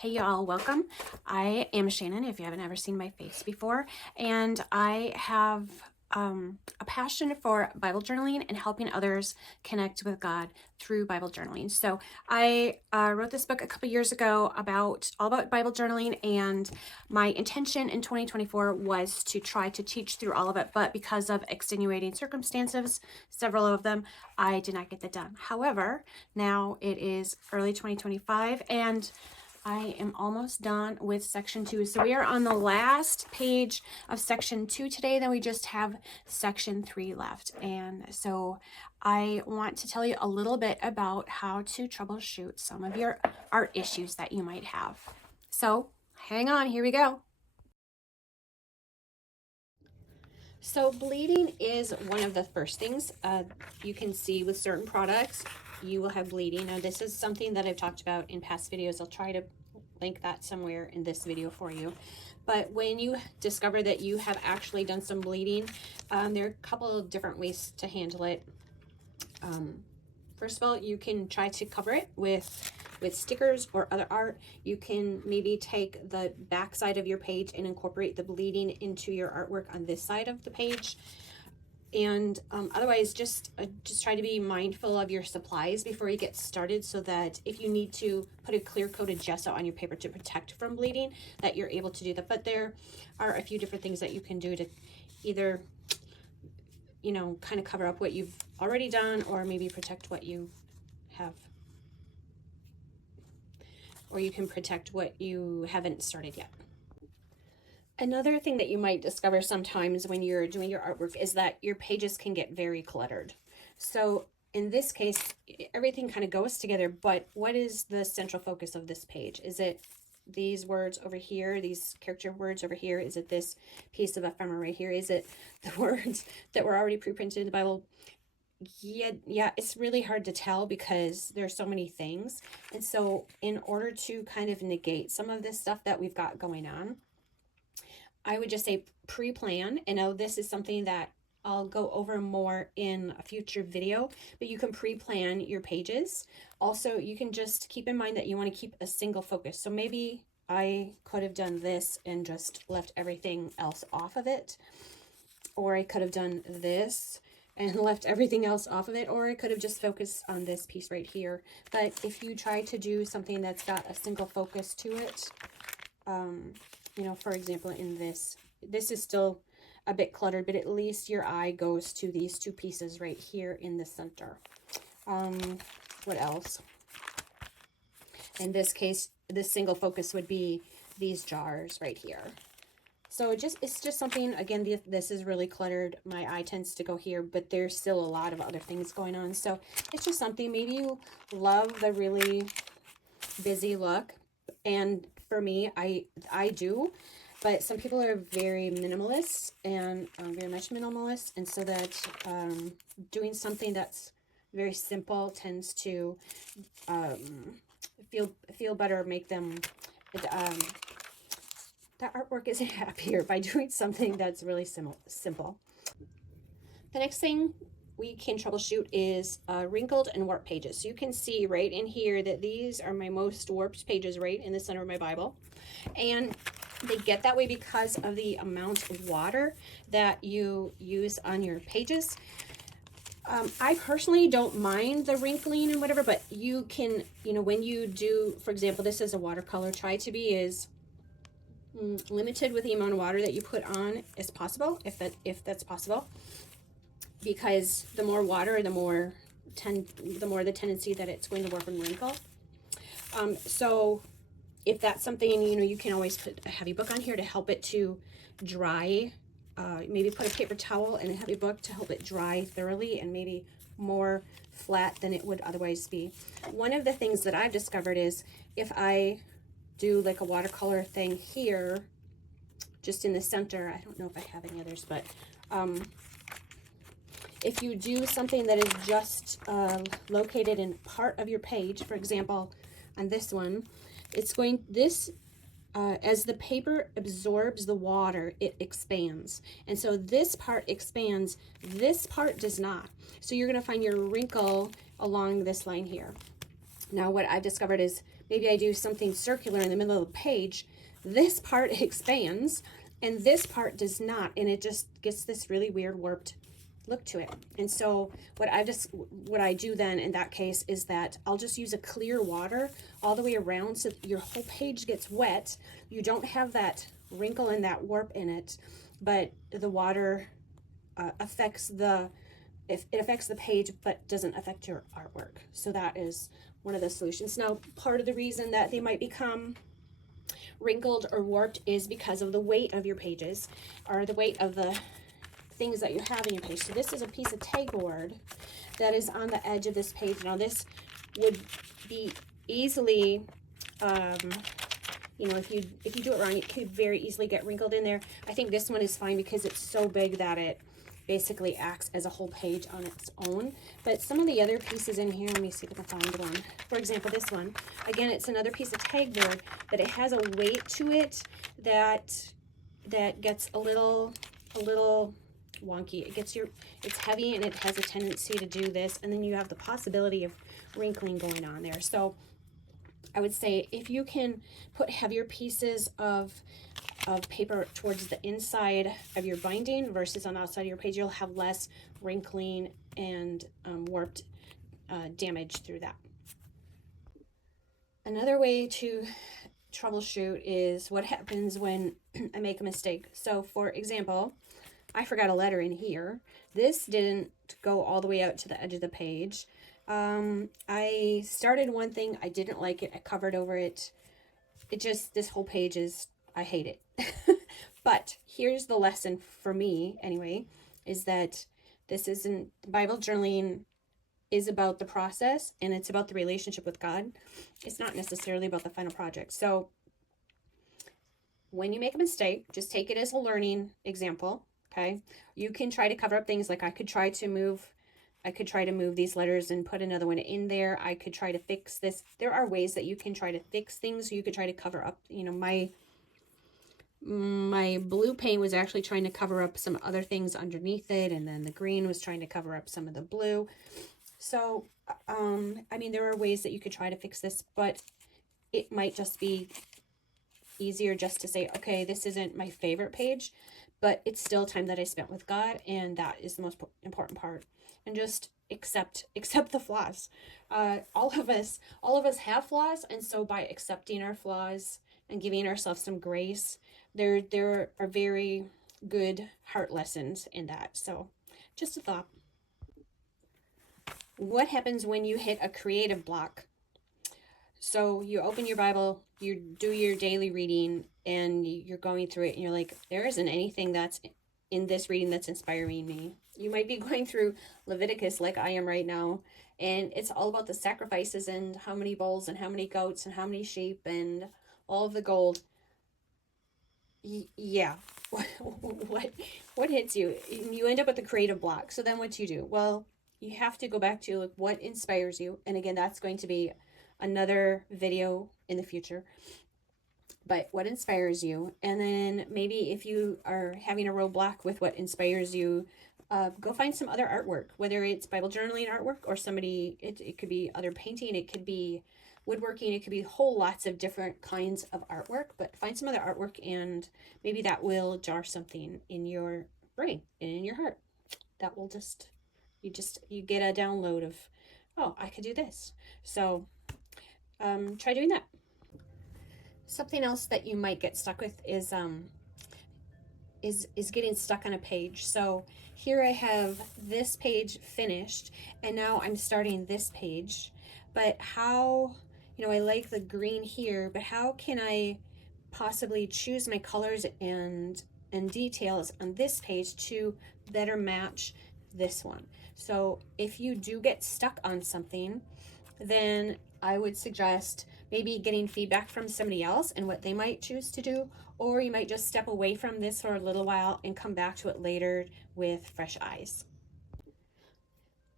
Hey y'all, welcome. I am Shannon, if you haven't ever seen my face before, and I have a passion for Bible journaling and helping others connect with God through Bible journaling. So I wrote this book a couple years ago all about Bible journaling, and my intention in 2024 was to try to teach through all of it, but because of extenuating circumstances, several of them, I did not get that done. However, now it is early 2025, and I am almost done with section 2. So we are on the last page of section 2 today. Then we just have section 3 left. And so I want to tell you a little bit about how to troubleshoot some of your art issues that you might have. So hang on, here we go. So bleeding is one of the first things you can see with certain products. You will have bleeding. Now this is something that I've talked about in past videos. I'll try to link that somewhere in this video for you. But when you discover that you have actually done some bleeding, there are a couple of different ways to handle it. First of all, you can try to cover it with stickers or other art. You can maybe take the back side of your page and incorporate the bleeding into your artwork on this side of the page. And otherwise, just try to be mindful of your supplies before you get started, so that if you need to put a clear coated gesso on your paper to protect from bleeding, that you're able to do that. But there are a few different things that you can do to either, you know, kind of cover up what you've already done, or maybe protect what you have, or you can protect what you haven't started yet. Another thing that you might discover sometimes when you're doing your artwork is that your pages can get very cluttered. So in this case, everything kind of goes together, but what is the central focus of this page? Is it these words over here, these character words over here? Is it this piece of ephemera right here? Is it the words that were already pre-printed in the Bible? Yeah, it's really hard to tell because there's so many things. And so in order to kind of negate some of this stuff that we've got going on, I would just say pre-plan. And now this is something that I'll go over more in a future video, but you can pre-plan your pages. Also, you can just keep in mind that you want to keep a single focus. So maybe I could have done this and just left everything else off of it. Or I could have done this and left everything else off of it. Or I could have just focused on this piece right here. But if you try to do something that's got a single focus to it, you know, for example, in this is still a bit cluttered, but at least your eye goes to these two pieces right here in the center. What else? In this case, the single focus would be these jars right here. So it's just something, again, this is really cluttered. My eye tends to go here, but there's still a lot of other things going on. So it's just something, maybe you love the really busy look, and for me, I do, but some people are very minimalist and very much minimalist, and so that doing something that's very simple tends to feel better, make them the artwork is happier by doing something that's really simple. The next thing we can troubleshoot is wrinkled and warped pages. So you can see right in here that these are my most warped pages right in the center of my Bible. And they get that way because of the amount of water that you use on your pages. I personally don't mind the wrinkling and whatever, but you can, you know, when you do, for example, this is a watercolor, try to be as limited with the amount of water that you put on as possible, if that's possible. Because the more water, the more the tendency that it's going to warp and wrinkle. So if that's something, you know, you can always put a heavy book on here to help it to dry. Maybe put a paper towel and a heavy book to help it dry thoroughly and maybe more flat than it would otherwise be. One of the things that I've discovered is if I do like a watercolor thing here, just in the center, I don't know if I have any others, but if you do something that is just located in part of your page, for example, on this one, it's going, as the paper absorbs the water, it expands. And so this part expands, this part does not. So you're gonna find your wrinkle along this line here. Now what I've discovered is maybe I do something circular in the middle of the page, this part expands and this part does not, and it just gets this really weird warped look to it. And so what I do then in that case is that I'll just use a clear water all the way around so that your whole page gets wet. You don't have that wrinkle and that warp in it, but the water affects the page but doesn't affect your artwork. So that is one of the solutions. Now, part of the reason that they might become wrinkled or warped is because of the weight of your pages, or the weight of the things that you have in your page. So this is a piece of tag board that is on the edge of this page. Now this would be easily, you know, if you do it wrong, it could very easily get wrinkled in there. I think this one is fine because it's so big that it basically acts as a whole page on its own. But some of the other pieces in here, let me see if I can find one. For example, this one, again, it's another piece of tag board, but it has a weight to it that gets a little wonky. It's heavy and it has a tendency to do this, and then you have the possibility of wrinkling going on there. So I would say if you can put heavier pieces of paper towards the inside of your binding versus on the outside of your page, you'll have less wrinkling and warped damage through that. Another way to troubleshoot is what happens when I make a mistake. So for example, I forgot a letter in here. This didn't go all the way out to the edge of the page. I started one thing, I didn't like it, I covered over it. This whole page I hate it. But here's the lesson for me anyway, is that Bible journaling is about the process, and it's about the relationship with God. It's not necessarily about the final project. So when you make a mistake, just take it as a learning example. Okay, you can try to cover up things. Like I could try to move these letters and put another one in there. I could try to fix this. There are ways that you can try to fix things. You could try to cover up, you know, my blue paint was actually trying to cover up some other things underneath it, and then the green was trying to cover up some of the blue. So, I mean, there are ways that you could try to fix this, but it might just be easier just to say, okay, this isn't my favorite page, but it's still time that I spent with God, and that is the most important part. And just accept the flaws. All of us have flaws, and so by accepting our flaws and giving ourselves some grace, there are very good heart lessons in that. So just a thought. What happens when you hit a creative block? So you open your Bible, you do your daily reading, and you're going through it, and you're like, there isn't anything that's in this reading that's inspiring me. You might be going through Leviticus like I am right now, and it's all about the sacrifices and how many bulls and how many goats and how many sheep and all of the gold. Yeah. What hits you? You end up with a creative block. So then what do you do? Well, you have to go back to like what inspires you. And again, that's going to be another video in the future. But what inspires you? And then maybe if you are having a roadblock with what inspires you, go find some other artwork, whether it's Bible journaling artwork or it could be other painting, it could be woodworking, it could be lots of different kinds of artwork, but find some other artwork, and maybe that will jar something in your brain and in your heart. That will you get a download of, oh, I could do this. So try doing that. Something else that you might get stuck with is getting stuck on a page. So here I have this page finished, and now I'm starting this page. But how, I like the green here, but how can I possibly choose my colors and details on this page to better match this one? So if you do get stuck on something, then I would suggest maybe getting feedback from somebody else and what they might choose to do, or you might just step away from this for a little while and come back to it later with fresh eyes.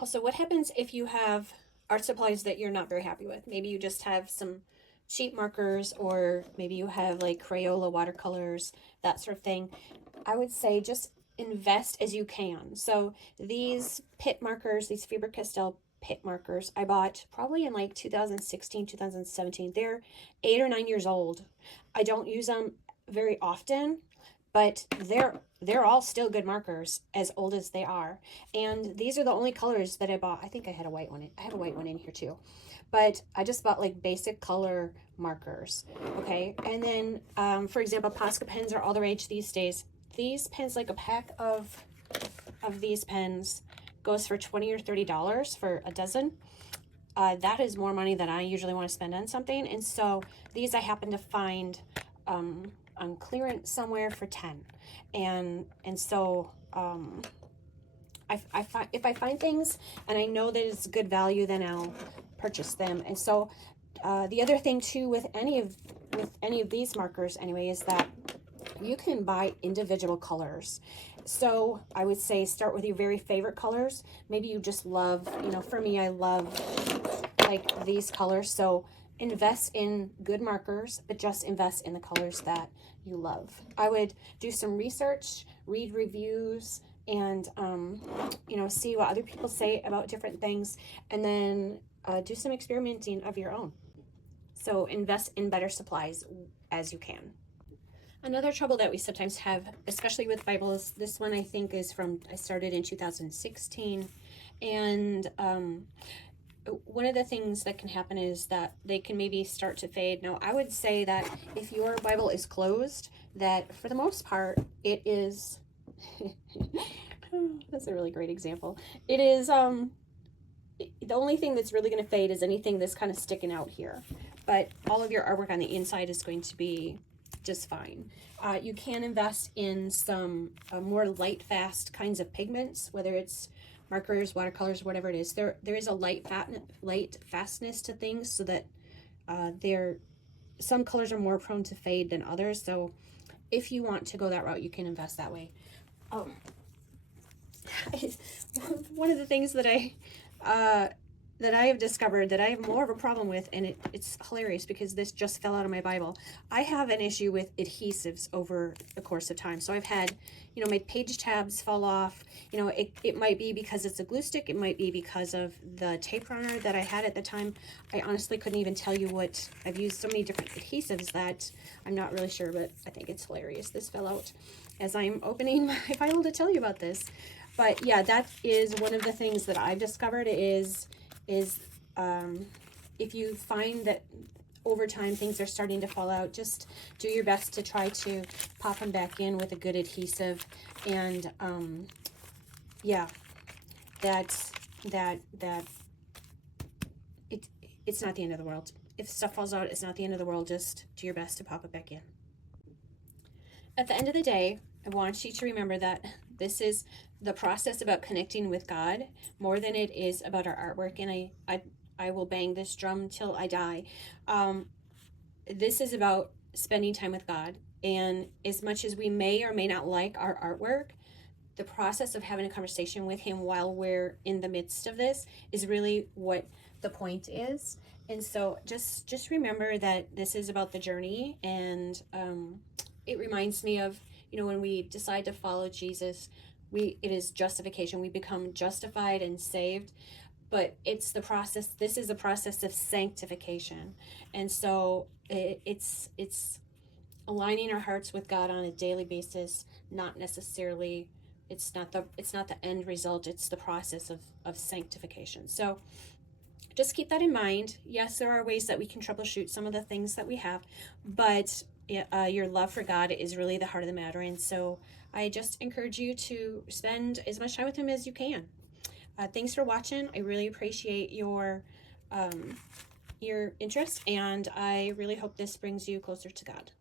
Also, what happens if you have art supplies that you're not very happy with? Maybe you just have some cheap markers, or maybe you have like Crayola watercolors, that sort of thing. I would say just invest as you can. So these Pitt markers, these Faber-Castell Pitt markers I bought probably in like 2016, 2017. They're 8 or 9 years old. I don't use them very often, but they're all still good markers as old as they are. And these are the only colors that I bought. I think I had a white one. I have a white one in here too. But I just bought like basic color markers. Okay. And then, for example, Posca pens are all the rage these days. These pens, like a pack of these pens goes for $20 or $30 for a dozen. That is more money than I usually want to spend on something. And so these I happen to find on clearance somewhere for 10. And so if I find things and I know that it's good value, then I'll purchase them. And so the other thing too with any of these markers anyway is that you can buy individual colors. So I would say start with your very favorite colors. Maybe you just love, for me, I love like these colors. So invest in good markers, but just invest in the colors that you love. I would do some research, read reviews, and see what other people say about different things, and then do some experimenting of your own. So invest in better supplies as you can. Another trouble that we sometimes have, especially with Bibles, this one I think is I started in 2016, and one of the things that can happen is that they can maybe start to fade. Now, I would say that if your Bible is closed, that for the most part, it is, that's a really great example. It is, the only thing that's really going to fade is anything that's kind of sticking out here. But all of your artwork on the inside is going to be just fine. You can invest in some more light, fast kinds of pigments, whether it's markers, watercolors, whatever it is. There is a light fastness to things, so that some colors are more prone to fade than others. So if you want to go that route, you can invest that way. One of the things that I have discovered that I have more of a problem with, and it's hilarious because this just fell out of my Bible. I have an issue with adhesives over the course of time. So I've had, my page tabs fall off. It might be because it's a glue stick. It might be because of the tape runner that I had at the time. I honestly couldn't even tell you what. I've used so many different adhesives that I'm not really sure, but I think it's hilarious. This fell out as I'm opening my Bible to tell you about this. But yeah, that is one of the things that I've discovered is if you find that over time things are starting to fall out, just do your best to try to pop them back in with a good adhesive. And yeah, it's not the end of the world. If stuff falls out, it's not the end of the world. Just do your best to pop it back in. At the end of the day, I want you to remember that this is the process about connecting with God more than it is about our artwork. And I will bang this drum till I die. This is about spending time with God. And as much as we may or may not like our artwork, the process of having a conversation with Him while we're in the midst of this is really what the point is. And so just remember that this is about the journey. And it reminds me of, when we decide to follow Jesus, it is justification. We become justified and saved, but it's the process. This is a process of sanctification. And so it's aligning our hearts with God on a daily basis, not necessarily, it's not the end result. It's the process of sanctification. So just keep that in mind. Yes, there are ways that we can troubleshoot some of the things that we have, but your love for God is really the heart of the matter. And so I just encourage you to spend as much time with Him as you can. Thanks for watching. I really appreciate your interest, and I really hope this brings you closer to God.